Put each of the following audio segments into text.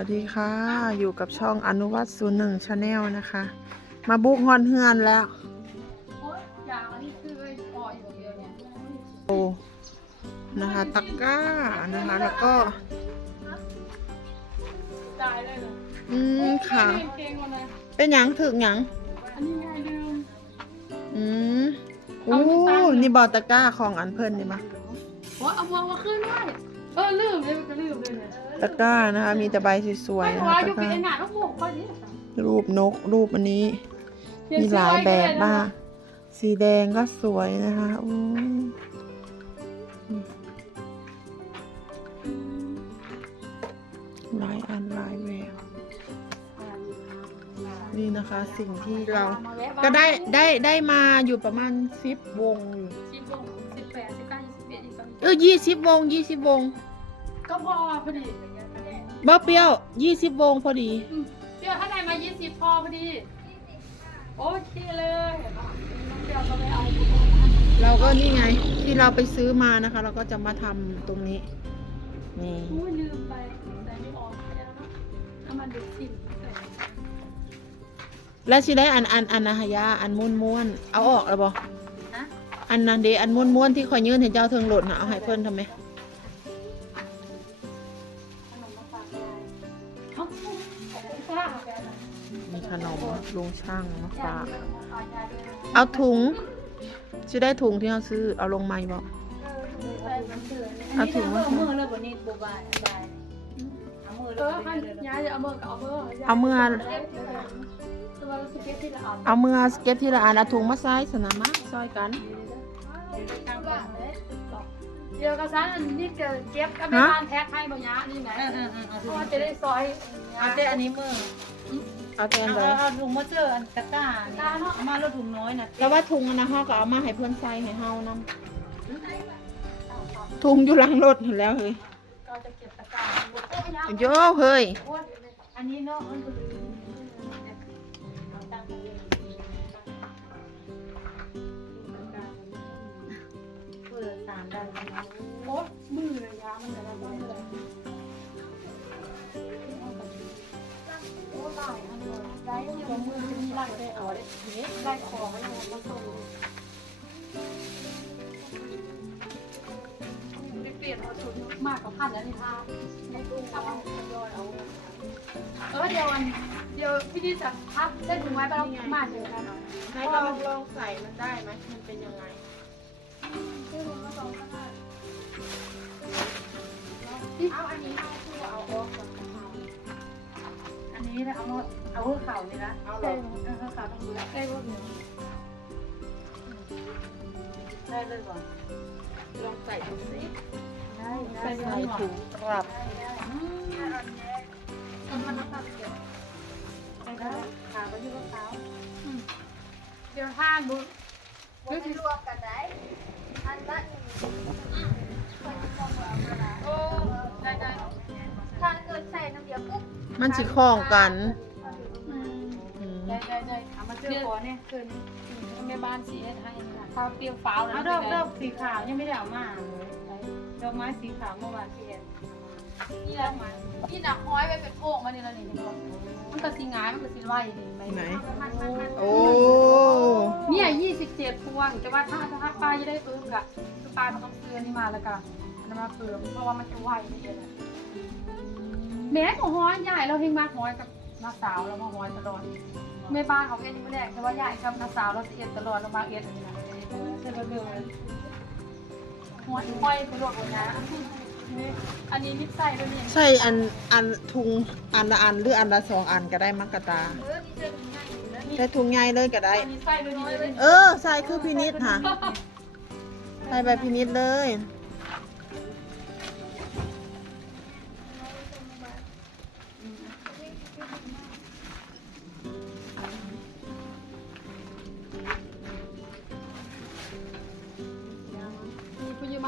วัสดีค่ะ อยู่กับช่องอนุวัตศูนย์หนึ่งชาแนลนะคะ มาบุกฮอนเฮือนแล้ว โอ้ นะคะตะกร้านะคะ แล้วก็ อืมค่ะ เป็นหยังถึกหยังอันนี้ไงลืมอืมอู้นี่บอตะกร้าของอันเพิ่นนี่มาโอ้เอาวางมาขึ้นด้วยเออลืมเลยจะลืมเลยเนี่ย ตะกร้านะคะ มีแต่ใบสวยไม่ๆนะว่าคะอยู่ตะกเป็นร้าไอ้หนาต้องบวกไปดิรูปนกรูปอันนี้ มีหลายแบบมากสีแดงก็สวยนะคะโอ้หลายอันหลายแบบนี่นะคะ สิ่งที่เราก็ได้ได้ได้มาอยู่ประมาณสิบวงอยู่สิบวงสิบแปดสิบเก้ายี่สิบเอ็ดยี่สิบสองเออยี่สิบวงยี่สิบวง ก็พอพอดี บ้าเปรี้ยวยี่สิบวงพอดีอืมเดี๋ยวถ้าไหนมายี่สิบพอพอดี โอเคเลยเดี๋ยวก็ไปเอาเราก็นี่ไง ที่เราไปซื้อมานะคะ เราก็จะมาทำตรงนี้ นี่ อุ้ยลืมไปใส่ไม่ออกแล้วเนาะน้ำมันดูดสิ้นใส่แล้วสิได้อันอันอันนะฮะยาอันม้วนม้วนๆเอาออกแล้วบอนะอันนั้นเดอันม้วนม้วนๆที่คอยยืนเห็นเจ้าเทิงโหลดนะเอาให้เพิ่นทำไม มีขนมลุงช่างมาฝากเอาถุงสิได้ถุงที่เราซื้อเอาลงไม้บอกเอาถุงมาเอามือเลยบนนี้บัวบานได้เอามือเลเออยให้ยายเอาเบอเอาเบอเอาเมื่อเราสเก็ตที่เราเอาเอาเมื่อสเก็ตที่ละอันเอาถุงมาใส่สนามมาซอยกัน เดี๋ยวกระซันนี่เจอเก็บก็ไปบ้านแพ็คให้บางอย่างนี่ไหนเออเออเออเอาเพถุราะงว่าจะได้ซอยเอาแต่อันนี้มือเอาแทนเอาเลยเอาถุงมาเจออันกระต้าเนี่ยเอามาแล้วถุงน้อยนะแต่ว่าถุงอันนะเฮาก็เอามาให้เพื่อนใส่ให้เฮานํถุงอยู่หลังรถเห็นแล้วเฮ้ยก็จะเก็บตะกร้าโยเฮ้ยอันนี้เนาะ ปิดตามได้ไหมโอ๊ยมือเลยยามันจะระบายเลยโอ้ไล่อันเลยไล่ที่เรามือจะมีไล่ได้เอาได้ไล่ของอะไรมาส่งได้เปลี่ยนเอาชุดมากกว่าพันแล้วนี่ท่าไม่ตุ้งเอายอยเอาเออเดี๋ยวอันเดี๋ยวพี่ที่จะพับได้ถุงไว้ไปแล้วมาเจอกันให้ลองลองใส่มันได้ไหมมันเป็นยังไง เอาอันนี้เอาคือเอาออกก่อนอันนี้นะเอามาเอาเข่านี่นะเอาเอลองอหัวเข่าต้องดูได้พวกเนี้ยได้เลยก่อนลองใส่ดูสิได้ได้ใส่ถุงกลับได้ขาไปที่หัวเข่าเดี๋ยวห้างดูไม่รวมกันได้อันละหนึ่ง โอ้ได้ได้ถ้าเกิดใส่น้ำเดียวปุ๊บมันสิคล้องกันอืมได้ได้ได้เอามาเจอก่อนเนี่ยเกินแม่บ้านสีให้ให้นะถ้าเปรี้ยวฟ้าวเอาดอกดอกสีขาวยังไม่ได้เอามาดอกไม้สีขาวเมื่อวานที่เห็นนี่แล้วมานี่หนักห้อยไปเป็นโค้งมานี่แล้วนี่มันก็สีงายมันก็สีไล่นี่ไม่ไหน โอ้ เนี่ยยี่สิบเจ็ดพวงแต่ว่าถ้าถ้าปลาจะได้ปื้มกะคือปลามันต้องซื้อนี่มาแล้วก็อั นนั้นมาเพิ่มเพราะว่ามันจะไหวนี่เองแม่ของห้อยใหญ่เราเฮงมากห้อยกับน้าสาวเรามาห้อยตลอดแม่บ้านเขาเอ็นนี่ไม่ได้แต่ว่าใหญ่กับน้าสาวเราเอ็นตลอดเรามาเอ็นอันนี้นะเส้นเบลเลยห้อยห้อยไปลวกเลยนะอันนี้มิดใส่ด้วยนี่ใช่อันอันถุงอันละอันหรืออันละสองอันก็ได้มักกะตาเออมีเจอง่ายอยู่แล้วใช้ถุงใหญ่เลยก็ได้ อันนี้ใส่ด้วยนี่เลยเออใส่คือพินิษค่ะใส่ใบพินิษเลย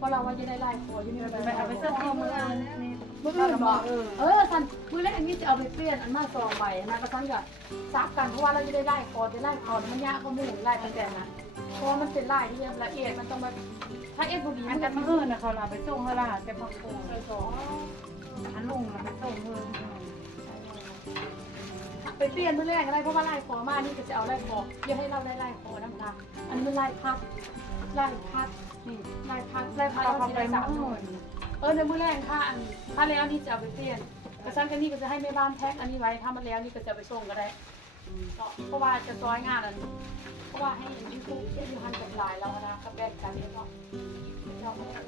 เพราะเราว่าจะได้ไล่คอที่นี่ไปเอาไปเสื้อข้อมือนี่มืออื่นบอกเออท่านมือแรกนี่จะเอาไปเปลี่ยนอันมาซองใหม่นะก็ท่านก็ซับกันเพราะว่าเราจะได้ไล่คอจะไล่คอมันยากเขาไม่เห็นไล่ตั้งแต่นั้นเพราะมันเป็นไล่ที่ละเอียดมันต้องมาถ้าเอ็นพอดีอัมันจะมามาเฮือนะเขาเราไปส่งเขาละจะพักโคเลยสองอันลุงเราไปส่งเฮือไปเปลี่ยนมือแรกก็ได้เพราะว่าไล่คอมานี่ก็จะเอาไล่คอเยอะให้เราได้ไล่คอน้ำตาอันนี้มันไล่พัดไล่พัด นี่ไล่พัดไล่พัดเราไปไปสามหน่วยเออในมื้อแรกถ้าอันถ้าแล้วนี่จะเอาไปเปลี่ยนกระชั้นกันนี่ก็จะให้แม่บ้านแพ็คอันนี้ไว้ถ้ามันแล้วนี่ก็จะไปส่งก็ได้เพราะว่าจะซอยงานอันเพราะว่าให้ยูทูบยูฮันกับหลายเรานะกับแบกกันเนี่ยก็เราไม่ได้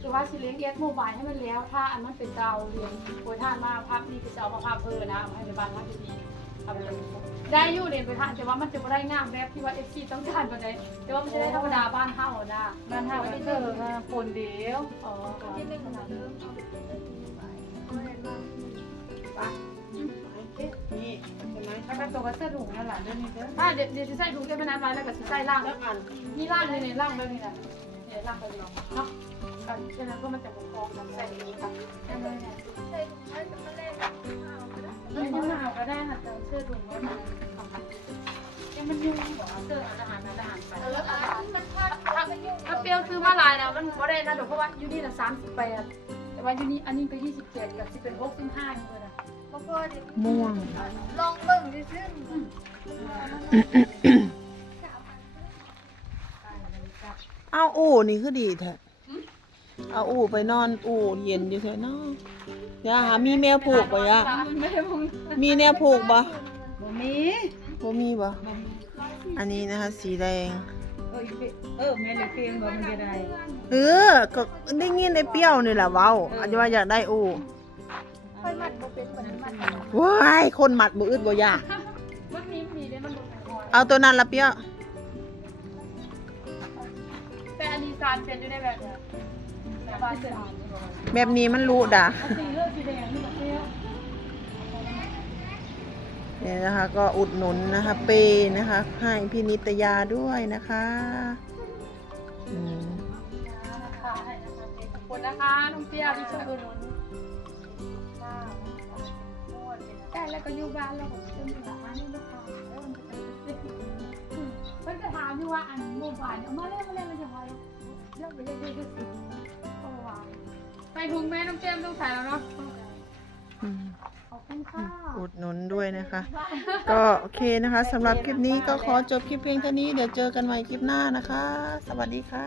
แต่ว่าสิเลี้ยงเอ็กโมบายให้มันแล้ว ถ้าอันมันเป็นดาวเรียงโวยท่านมาภาพนี่ก็จะเอามาภาพเพิ่นะให้แม่บ้านท่านดี ได้อยู่เรียนไปท่านแต่ว่ามันจะไม่ได้งามแบบที่ว่าเอฟซีต้องการมาได้แต่ว่ามันจะได้ธรรมดาบ้านเฮานะบ้านเฮาไปเจอคนเดียวอ๋อที่หนึ่งขนาดเดิมเอาไปเปลี่ยนไปเอาไปบ้างนี่ใช่ไหมถ้าเป็นตัวก็เสื้อถุงนั่นแหละเรื่องนี้เด้อถ้าเดี๋ยวเดี๋ยวจะใส่ถุงเก็บไว้น้ำไว้แล้วก็จะใส่ล่างแล้วอันนี่ล่างเลยเนี่ยล่างเลยนี่นะเนี่ ยล่างเลยเนาะเนาะกันฉะนั้นก็มันจะคล้องกันใส่อย่างนี้ค่ะแค่นั้นเนี่ยใส่ถุงให้มันเล่นเอาไปได้ไม่ยุ่งเอาก็ได้นะแต่เสื้อถุงว่ามันยังมันยุ่งบอกเสื้ออาหารอาหารไปแล้วอันมันพลาดถ้าเปรี้ยวซื้อมาลายนะมันไม่ได้นะเดี๋ยวเพราะว่ายูนี่นะสามสิบแปดแต่ว่ายูนี่อันนี้ก็ยี่สิบเจ็ดกับสิบเป็นหกสิบห้าเลยนะพอพอเดี๋ยวม่วงลองเบิ่งดิซึ่ง เอาอู่นี่คือดีแท้เอาอู่ไปนอนอู่เย็นอยู่เถอะเนาะอย่าหามีแมวผูกบ่ยะไม่ได้พุงมีแนวผูกบ่บ่มีบ่มีบ่อันนี้นะคะสีแดง เออเออแม่เลยเพียงว่ามันจะได้เออก็ได้ยินไอ้เปรี้ยวนี่แหละเว้าอาจจะว่าอยากได้อู่ค่อยมัดบ่เป็นเหมือนมัดว้ายคนหมัดบ่อึดบ่ยากมันมีมีได้มันลงในคอเอาตัวนั้นละเปรี้ยว แต่อันนี้ซานเป็นอยู่ในแบบนี้แบบว่าเสร็จแบบนี้มันรู้ด่ะสีเลือดสีแดงนี่แบบเปรี้ยวเนี่ยนะคะก็อุดหนุนนะคะเปนะคะ ให้พี่นิตยาด้วยนะคะอืมนะคะขอบคุณนะคะน้องเปรี้ยวที่ช่วยอุดหนุนแต่แล้วก็อยู่บ้านเราก็จะมีร้านนี่ลูกค้าแล้วมันจะเป็นเพิ่นจะถามอยู่ว่าอันโมบายเอามาเล่นมาเล่นมันจะพอ เลือกไปเรื่อยๆก็วางไปถุงแม่น้องเจมต้องใส่แล้วเนาะอืมขอบคุณค่ะอุดหนุนด้วยนะคะ ก็โอเคนะคะสำหรับคลิปนี้ก็ขอจบคลิปเพียงเท่านี้เดี๋ยวเจอกันใหม่คลิปหน้านะคะ สวัสดีค่ะ